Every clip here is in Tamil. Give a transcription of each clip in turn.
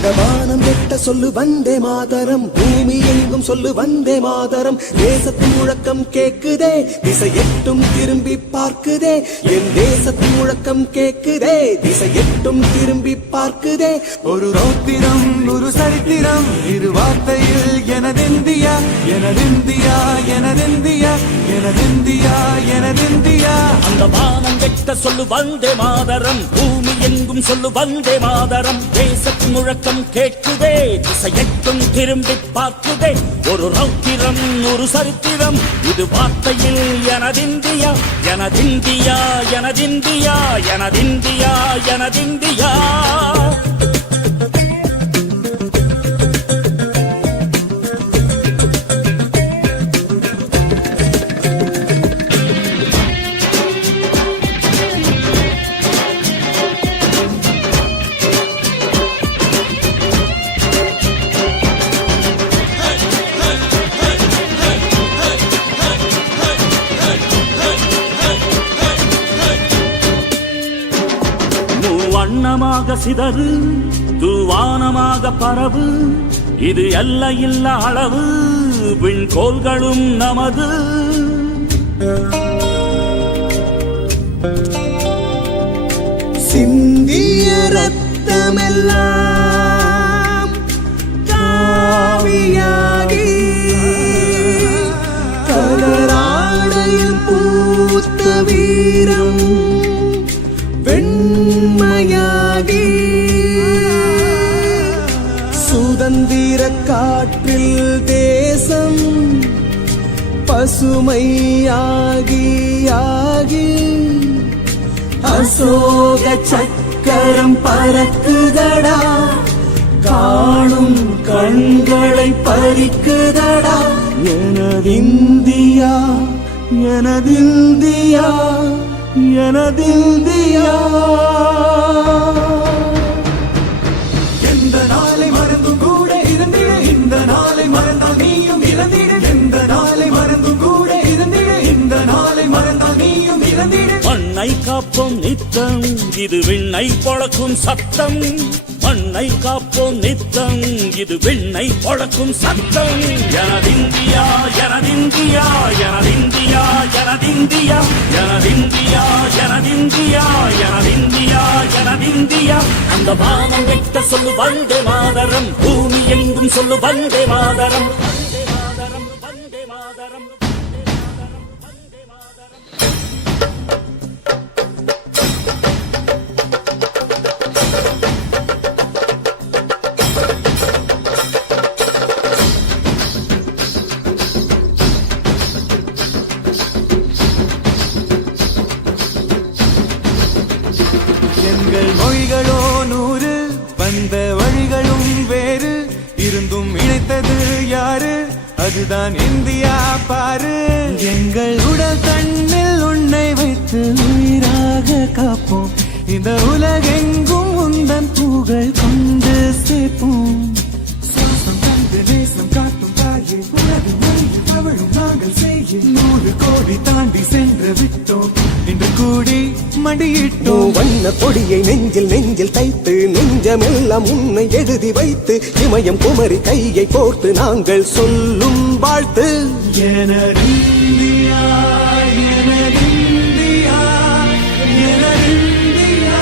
இந்த வானம் வெட்ட சொல்லு வந்தே மாதரம், பூமி எங்கும் சொல்லு வந்தே மாதரம். தேசத்தின் முழக்கம் கேக்குதே, திசை எட்டும் திரும்பி பார்க்குதே. என் தேசத்தின் முழக்கம் கேக்குதே, திசை எட்டும் திரும்பி பார்க்குதே. ஒரு ரௌத்திரம் ஒரு சரித்திரம் இரு வார்த்தையில் எனதிந்தியா எனதிந்தியா எனதிந்தியா எனதிந்தியா எனதிந்தியா. அந்த வானம் வெட்ட சொல்லு வந்தே மாதரம், பூமி எங்கும் சொல்லு வந்தே மாதரம். தேசத்தின் முழக்கம் கேட்குதே, திசையெட்டும் திரும்பி பார்க்குதே. ஒரு ரௌத்திரம் ஒரு சரித்திரம் இது வார்த்தையில் எனதிந்தியா எனதிந்தியா எனதிந்தியா எனதிந்தியா எனதிந்தியா. வண்ணமாக சிதறு தூவானமாக பரவு, இது எல்லையில்ல அளவு விண்கோள்களும் நமது. சிந்திய ரத்தமெல்லாம் காவியாகி கலராடையில் பூத்த வீரம் வெண்மையாகி சுதந்திர காற்றில் தேசம் பசுமையாகி ஆகி அசோக சக்கரம் பறக்குதடா, காணும் கண்களை பறிக்குதடா. எனதிந்தியா எனதிந்தியா எனதிந்தியா. எந்த நாளை மறந்தும் கூட இருந்திட, இந்த நாளை மறந்தால் நீயும் இறந்திட. எந்த நாளை மறந்தும் கூட இருந்திட, இந்த நாளை மறந்தால் நீயும் இறந்திட. மண்ணை காப்போம் நித்தம் இது விண்ணை பொழக்கும் சத்தம். மண்ணை காப்போம் நித்தம் இது விண்ணை பொழக்கும் சத்தம். எனதிந்தியா எனதிந்தியா எனதிந்தியா எனதிந்தியா எனதிந்தியா எனதிந்தியா எனதிந்தியா எனதிந்தியா. அந்த வானம் வெட்ட சொல்லு வந்தே மாதரம், பூமி எங்கும் சொல்லு வந்தே மாதரம். வந்தே மாதரம் வந்தே மாதரம். எங்கள் மொழிகளோ 100, வந்த வழிகளும் வேறு, இருந்தும் இணைத்தது யாரு? அதுதான் இந்தியா பாரு. எங்கள் உடல் தன்னில் உன்னை வைத்து உயிராக காப்போம், இந்த உலகெங்கும் உந்தன் புகழ் கொண்டு சேர்ப்போம். சுவாசம் தந்து நேசம் காட்டும் தாயே, உலகின் மொழியில் தவழும் நாங்கள் செய்ய 100 கோடி தாண்டி சென்று விட்டோம், இன்று கூடி மடியிட்டோம். வண்ண கொடியை நெஞ்சில் நெஞ்சில் தைத்து, நெஞ்சமெல்லாம் உன்னை எழுதி வைத்து, இமயம் குமரி கையை கோர்த்து நாங்கள் சொல்லும் வாழ்த்து. எனதிந்தியா எனதிந்தியா எனதிந்தியா.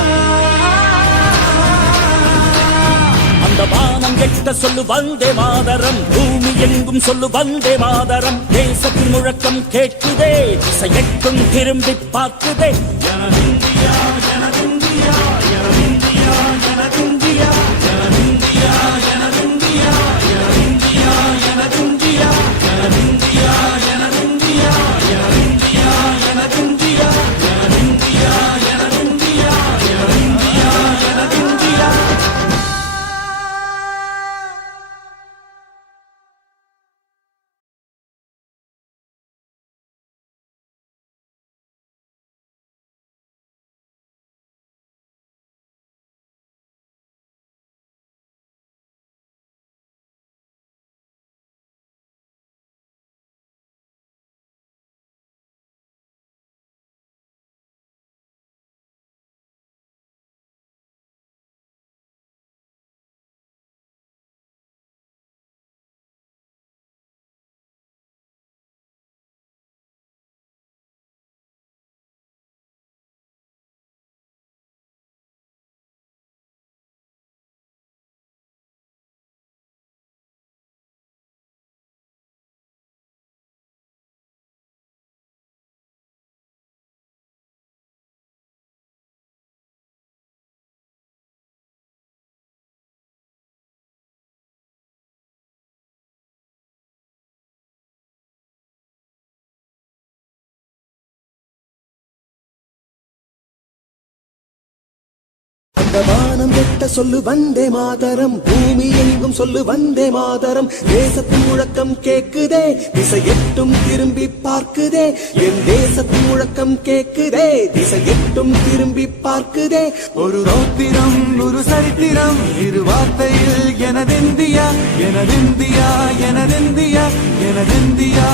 அந்த வானம் எட்ட சொல்லு வந்தே மாதரம், பூமி எங்கும் சொல்லு வந்தே மாதரம். தேசத்தின் முழக்கம் கேட்குதே, திசையெட்டும் திரும்பி பார்க்குதே. எனதிந்தியா எனதிந்தியா எனதிந்தியா எனதிந்தியா எனதிந்தியா எனதிந்தியா எனதிந்தியா எனதிந்தியா எனதிந்தியா எனதிந்தியா எனதிந்தியா எனதிந்தியா எனதிந்தியா அந்த வானம் எட்ட சொல்லு வந்தே மாதரம், பூமி எங்கும் சொல்லு வந்தே மாதரம். தேசத்தின் முழக்கம் கேக்குதே, திசை எட்டும் திரும்பி பார்க்குதே. என் தேசத்தின் முழக்கம் கேக்குதே, திசை எட்டும் திரும்பி பார்க்குதே. ஒரு ரௌத்திரம் ஒரு சரித்திரம் இரு வார்த்தையில் எனதிந்தியா எனதிந்தியா எனதிந்தியா எனதிந்தியா